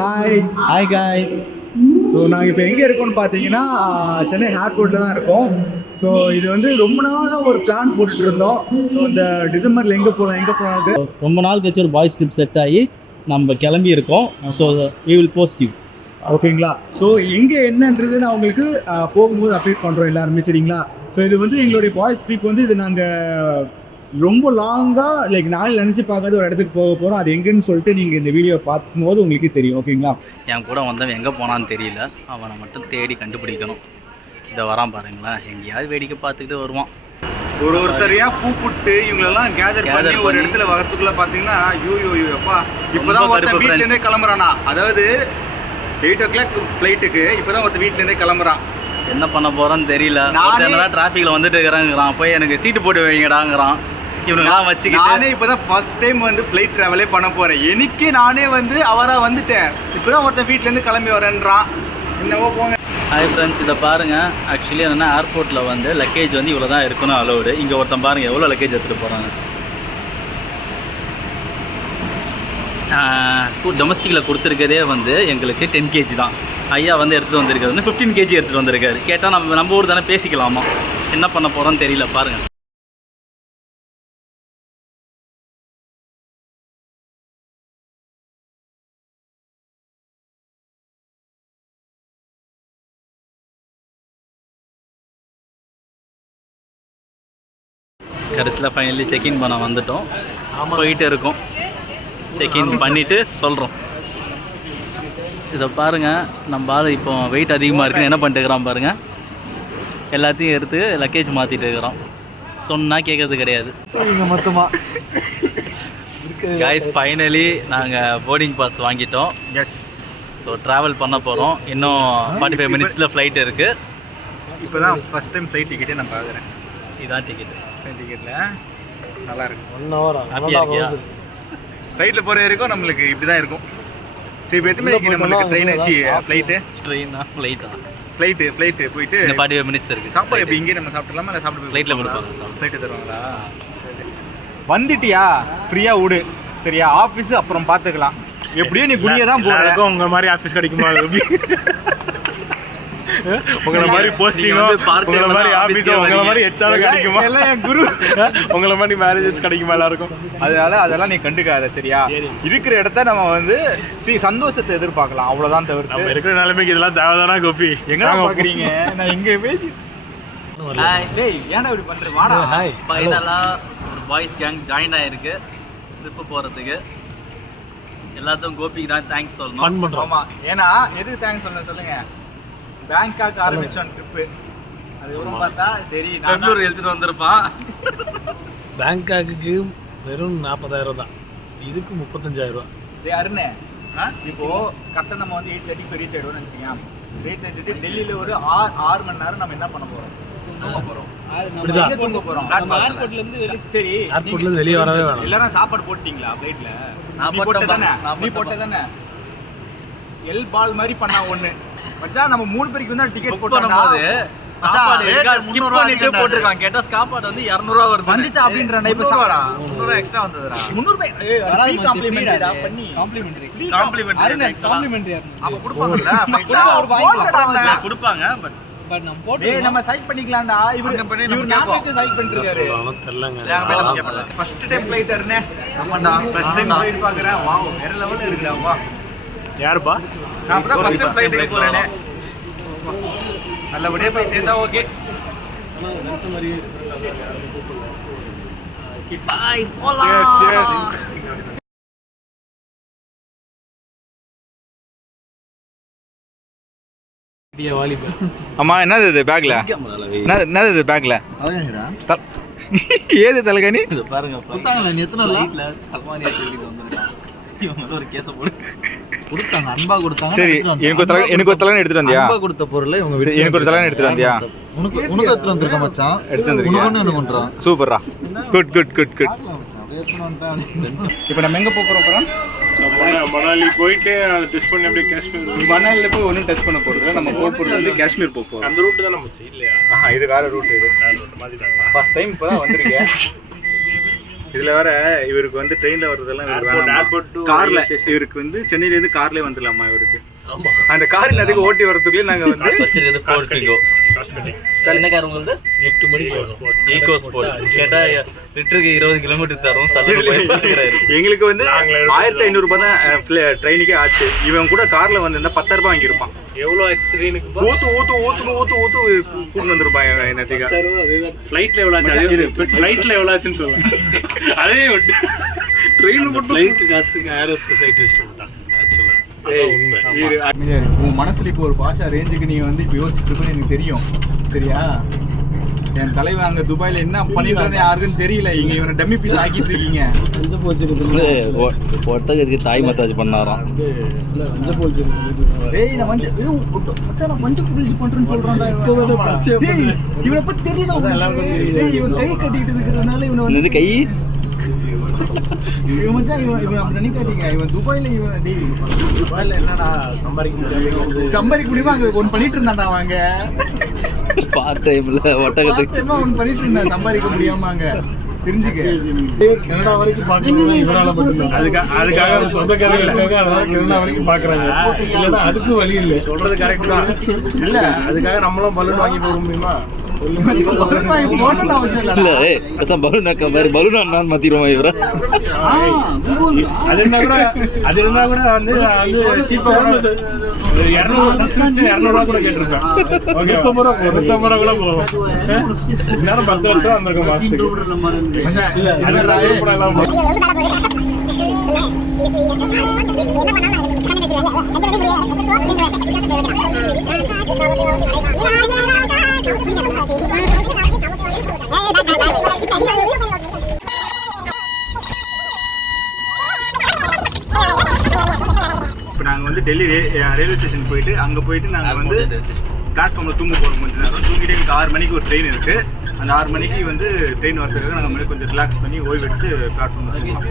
Hi guys. So நாங்கள் இப்போ எங்கே இருக்கோம்னு பார்த்தீங்கன்னா சென்னை ஏர்போர்ட்டில் தான் இருக்கோம். ஸோ இது வந்து ரொம்ப நாளாக ஒரு பிளான் போட்டுட்டு இருந்தோம். ஸோ இந்த டிசம்பரில் எங்கே போகலாம் ரொம்ப நாள் கழிச்சு ஒரு பாய்ஸ் ட்ரிப் செட் ஆகி நம்ம கிளம்பி இருக்கோம். So we will post you. ஓகேங்களா? ஸோ எங்கே என்னன்றது நான் உங்களுக்கு போகும்போது அப்டேட் பண்ணுறோம் எல்லாருமே, சரிங்களா? ஸோ இது வந்து எங்களுடைய பாய்ஸ் ட்ரிப் வந்து இது நாங்கள் ரொம்ப லாங்காக நாளைக்கு நினச்சி பார்க்காத ஒரு இடத்துக்கு போக போகிறோம். அது எங்கேன்னு சொல்லிட்டு நீங்கள் இந்த வீடியோ பார்க்கும்போது உங்களுக்கு தெரியும். ஓகேங்களா? என் கூட வந்தவன் எங்கே போனான்னு தெரியல, அவனை மட்டும் தேடி கண்டுபிடிக்கணும். இதை வரான் பாருங்களேன், எங்கேயாவது வேடிக்கை பார்த்துக்கிட்டு வருவான். ஒருத்தரையாக கூப்பிட்டு இவங்களெல்லாம் கேதர் பண்ணி ஒரு இடத்துல வரத்துக்குள்ளே பார்த்தீங்கன்னா அப்பா இப்போ தான் ஒருத்தர் வீட்டிலேருந்தே கிளம்புறானா. அதாவது 8 o'clock ஃப்ளைட்டுக்கு இப்போ தான் ஒருத்தர் வீட்டிலேருந்தே கிளம்புறான். என்ன பண்ண போகிறான்னு தெரியல. நான் டிராஃபிக்கில் வந்துட்டு இருக்கிறாங்கிறான், போய் எனக்கு சீட்டு போட்டு வைங்கடாங்கிறான். இவனுங்களாம் வச்சுக்கிட்டு நானே இப்போ தான் ஃபஸ்ட் டைம் வந்து ஃப்ளைட் ட்ராவலே பண்ண போகிறேன். எனக்கு நானே வந்து அவராக வந்துட்டேன். இப்போ தான் ஒருத்தர் வீட்டிலேருந்து கிளம்பி வரேன்றான். என்னவோ போங்க. ஹாய் ஃப்ரெண்ட்ஸ், இதை பாருங்கள். ஆக்சுவலி என்னென்னா ஏர்போர்ட்டில் வந்து லக்கேஜ் வந்து இவ்வளோ தான் இருக்கணும் அலோடு. இங்கே ஒருத்தன் பாருங்கள் எவ்வளோ லக்கேஜ் எடுத்துகிட்டு போகிறாங்க. டொமஸ்டிக்கில் கொடுத்துருக்கதே வந்து எங்களுக்கு 10 kg தான். ஐயா வந்து எடுத்துகிட்டு வந்திருக்காரு வந்து 15 kg எடுத்துகிட்டு வந்திருக்காரு. கேட்டால் நம்ம ஊர் தானே பேசிக்கலாமா, என்ன பண்ண போகிறோன்னு தெரியல. பாருங்கள். கடைசியில் ஃபைனலி செக்இன் பண்ண வந்துட்டோம். போயிட்டு இருக்கோம். செக்இன் பண்ணிவிட்டு சொல்கிறோம். இதை பாருங்கள், நம்ம ஆள் இப்போ வெயிட் அதிகமாக இருக்குன்னு என்ன பண்ணிட்டு இருக்கிறான் பாருங்கள். எல்லாத்தையும் எடுத்து லக்கேஜ் மாற்றிட்டு இருக்கிறோம். சொன்னால் கேட்கறது கிடையாது. மொத்தமாக காய்ஸ் ஃபைனலி நாங்கள் போர்டிங் பாஸ் வாங்கிட்டோம். எஸ். ஸோ ட்ராவல் பண்ண போகிறோம். இன்னும் 45 minutesல ஃப்ளைட் இருக்குது. இப்போ தான் ஃபஸ்ட் டைம் ஃப்ளைட் டிக்கெட்டே நான் பார்க்குறேன். இதுதான் டிக்கெட்டு. டிக்கெட்டில் நல்லா இருக்கு. 1 hour ஹாப்பியாக இருக்கியா? ஃப்ளைட்டில் போகிற வரைக்கும் நம்மளுக்கு இப்படி தான் இருக்கும். சரி, இப்போ எத்தனை நம்மளுக்கு ட்ரெயின் ஆச்சு? ஃப்ளைட்டு போயிட்டு 45 minutes இருக்குது. சாப்பாடு எப்படி இங்கே நம்ம சாப்பிடலாமா இல்லை சாப்பிட்டு ஃப்ளைட்டில் கொடுப்பாங்க. ஃப்ளைட்டு தருவாங்களா? வந்துட்டியா ஃப்ரீயாக விடு, சரியா? ஆஃபீஸு அப்புறம் பார்த்துக்கலாம். எப்படியும் நீ குனியை தான் போகிறதுக்கும் உங்கள் மாதிரி ஆஃபீஸ் கிடைக்குமா? உங்களை மாதிரி போஸ்டிங்கோ, உங்களை மாதிரி ஆஃபீஸோ, உங்களை மாதிரி ஹெச்ஆர் கிடைக்குமா? எல்லாம் என் குரு. உங்களை மாதிரி மேரேஜஸ் கிடைக்குமா எல்லாருக்கும்? அதெல்லாம் நீ கண்டுக்காத, சரியா? இருக்கிற இடத்த நம்ம வந்து சந்தோஷத்தை எதிர்பார்க்கலாம், அவ்வளோதான். தவிர்த்து நம்ம இருக்கிற நிலைமைக்கு இதெல்லாம் தேவைதானா கோபி? எங்கே பார்க்குறீங்க? நான் இங்கே பேசி ஏன்டா இப்படி பண்ணுறேன்? வாடா. ஃபைனலாக ஒரு பாய்ஸ் கேங் ஜாயின் ஆகிருக்கு ட்ரிப்பு போகிறதுக்கு. எல்லாத்துக்கும் கோபிக்கு தான் தேங்க்ஸ் சொல்லணும். ஆமாம், ஏன்னா எதுக்கு தேங்க்ஸ் சொல்லணும் சொல்லுங்கள்? பேங்காக் ஆரம்பிச்சோம் ட்ரிப்பு. அதுக்கப்புறம் பார்த்தா சரி பெங்களூர் எடுத்துகிட்டு வந்திருப்பான். பேங்காக்கு வெறும் 40,000 தான், இதுக்கு 35,000. அருணே, இப்போ கரெக்டாக நம்ம வந்து 8:30 ரீச் ஆகிடுவோம்னு நினச்சிங்க. 8:30 டெல்லியில் ஒரு 6 மணி நேரம் நம்ம என்ன பண்ண போகிறோம்? தூங்க போகிறோம். சரி, ஏர்போர்ட்லேருந்து வெளியே வரவே வேணாம். எல்லாரும் சாப்பாடு போட்டிங்களா ஃப்ளைட்டில்? நீ போட்ட தானே எல் பால் மாதிரி பண்ணா ஒன்று மச்சா. நம்ம 3 பேருக்கு வந்து டிக்கெட் போட்டோம்போது சாப்பாடு ஸ்கிப் பண்ணிட்டு போட்டுருக்கான். கேட்டா சாப்பாடு வந்து 200 வருது. வந்துச்சா அப்படின்றா. இப்போ சாப்பாடா 300 எக்ஸ்ட்ரா வந்ததுடா. 300 காம்ப்ளிமெண்டரிடா பண்ணி. காம்ப்ளிமெண்டரி அப்ப கொடுப்பாங்கல. கொடுப்பாங்க. பட் நம்ம போட்டு நம்ம சைட் பண்ணிக்கலாம்டா. இவர் நான்வெஜ் சைட் பண்ணிருக்காரு. தெரியலங்க. ஃபர்ஸ்ட் டைம் ஃளைட் ஏறனே. ஆமாடா, ஃபர்ஸ்ட் டைம் ஃளைட் பார்க்கறேன். வாவ், வேற லெவல்ல இருக்குடா. வா. யாருப்பா? நான் அப்பதான் ஃபர்ஸ்ட் டைம் ஃளைட்ல போறேனே. நல்லபடியா போய் சேர்ந்தா ஓகே. பை போலாம். எஸ். அம்மா, என்னது இது பேக்ல? என்னது இது பேக்ல? ஏது தலகாணி? பாருங்க சல்மானியா சொல்லிட்டு வந்திருக்கான். இவங்க ஒரு கேஸ போடு கொடுத்தாங்க. அன்பா கொடுத்தாங்க. சரி, எனக்கு ஒரு தலகாணி எடுத்துட்டு வந்தியா? அன்பா கொடுத்த பொருளை இவங்க எனக்கு ஒரு தலகாணி எடுத்துட்டு வந்தியா? உனக்கு எடுத்துட்டு வந்திருக்க மச்சான். எடுத்து வந்திருக்கியா? என்ன பண்றான்? சூப்பர்ரா. குட். இப்போ நம்ம எங்க போறோம்? மணாலி போயிட்டு டெஸ்ட் பண்ணி அப்படியே காஷ்மீர். மணாலில போய் ஒன்றும் டெஸ்ட் பண்ண போறது. நம்ம போறது வந்து காஷ்மீர் போறோம். அந்த ரூட் தான் நம்ம இல்லையா? இது வேற ரூட். இது மாதிரி தான். ஃபர்ஸ்ட் டைம் இப்பதான் வந்திருக்கேன். இதில் வேற இவருக்கு வந்து ட்ரெயினில் வர்றதெல்லாம் காரில் இவருக்கு வந்து சென்னையிலேருந்து கார்லேயே வந்துடலாமா இவருக்கு? அந்த காரில் அதுக்கு ஓட்டி வரதுக்குள்ளே நாங்கள் வந்து வச்சிருக்கிறது ஃபோர்ட் ஃபிகோ. என்ன கார் உங்களுக்கு? 8 மணிக்கு வரும். ஈகோ ஸ்போர்ட் கேட்டால் லிட்டருக்கு 20 கிலோமீட்டர் தரும். எங்களுக்கு வந்து 1500 ரூபாய் தான் ட்ரெயினுக்கே ஆச்சு. இவன் கூட காரில் வந்து 10,000 ரூபாய் வாங்கியிருப்பான். எவ்வளோ ஆச்சு ட்ரெயினுக்கு? ஊத்து கூட்டு வந்துருப்பான் என்னத்துக்கா. ஃப்ளைட்டில் எவ்வளோ ஆச்சு? ஃப்ளைட்டில் எவ்வளோ ஆச்சுன்னு சொல்லுவாங்க. அதே விட்டு ட்ரெயினில் மட்டும் ஃப்ளைட்டு காசுக்கு ஏரோஸ்பேஸ் சைட்டிஸ்ட் விட்டான் ஆக்சுவலாக. உன் மனசுல இப்போ ஒரு பாஷா ரேஞ்சுக்கு நீங்க வந்து இப்போ யோசிச்சுட்டு இருக்குன்னு எனக்கு தெரியும். சரியா? என் தலைவன் அங்க துபாயில என்ன பண்ணிட்டு யாருக்குன்னு தெரியல. இங்க இவனை டம்மி பீஸ் ஆக்கிட்டு இருக்கீங்க. ஒட்டகத்துக்கு தாய் மசாஜ் பண்ணாராம். டேய் நான் மஞ்சள் குளிச்சு பண்றேன்னு சொல்றான்டா. டேய் இவனை பத்தி தெரியல. டேய் இவன் கை கட்டிட்டு இருக்கிறதுனால இவனை வந்து கை இவன் மச்சான் இவன் அப்படி நினைக்காதீங்க. இவன் துபாயில இவன் டேய் துபாயில என்னடா சம்பாதிக்க முடியுமா அங்க ஒன்று பண்ணிட்டு இருந்தான்டா அவங்க. பார்ட் டைம்ல ஒட்டகத்துக்கு ஒன்று பண்ணிட்டு இருந்தான் சம்பாதிக்க முடியாம அங்க. தெரிஞ்சுக்க. கனடா வரைக்கும் பார்க்கணும் இவரால மட்டும்தான். அதுக்காக சொந்தக்காரங்க இருக்காங்க, அதனால கனடா வரைக்கும் பார்க்குறாங்க. இல்லைன்னா அதுக்கும் வழி இல்லை. சொல்றது கரெக்ட் தான். இல்ல அதுக்காக நம்மளும் பலூன் வாங்கி போக முடியுமா? பலூன் மாத்திடுவோம் இவரை. அது இருந்தா கூட வந்து சீப்பா 200 சப்ஸ்கிரிப்ஷன் 200 கூட கேட்டிருக்கேன். 150 கூட போகும். இன்னும் 10 லட்சம் வந்திருக்கும் மாசத்துக்கு. இப்போ நாங்கள் வந்து டெல்லி ரயில்வே ஸ்டேஷன் போயிட்டு அங்கே போயிட்டு நாங்கள் வந்து பிளாட்ஃபார்மில் தூங்க போகிறோம். கொஞ்சம் நேரம் தூங்கிட்டு எங்களுக்கு 6 மணிக்கு ஒரு ட்ரெயின் இருக்குது. அந்த 6 மணிக்கு வந்து ட்ரெயின் வரதுக்காக நாங்கள் கொஞ்சம் ரிலாக்ஸ் பண்ணி ஓய்வு எடுத்து பிளாட்ஃபார்மில் தூங்கலாம்.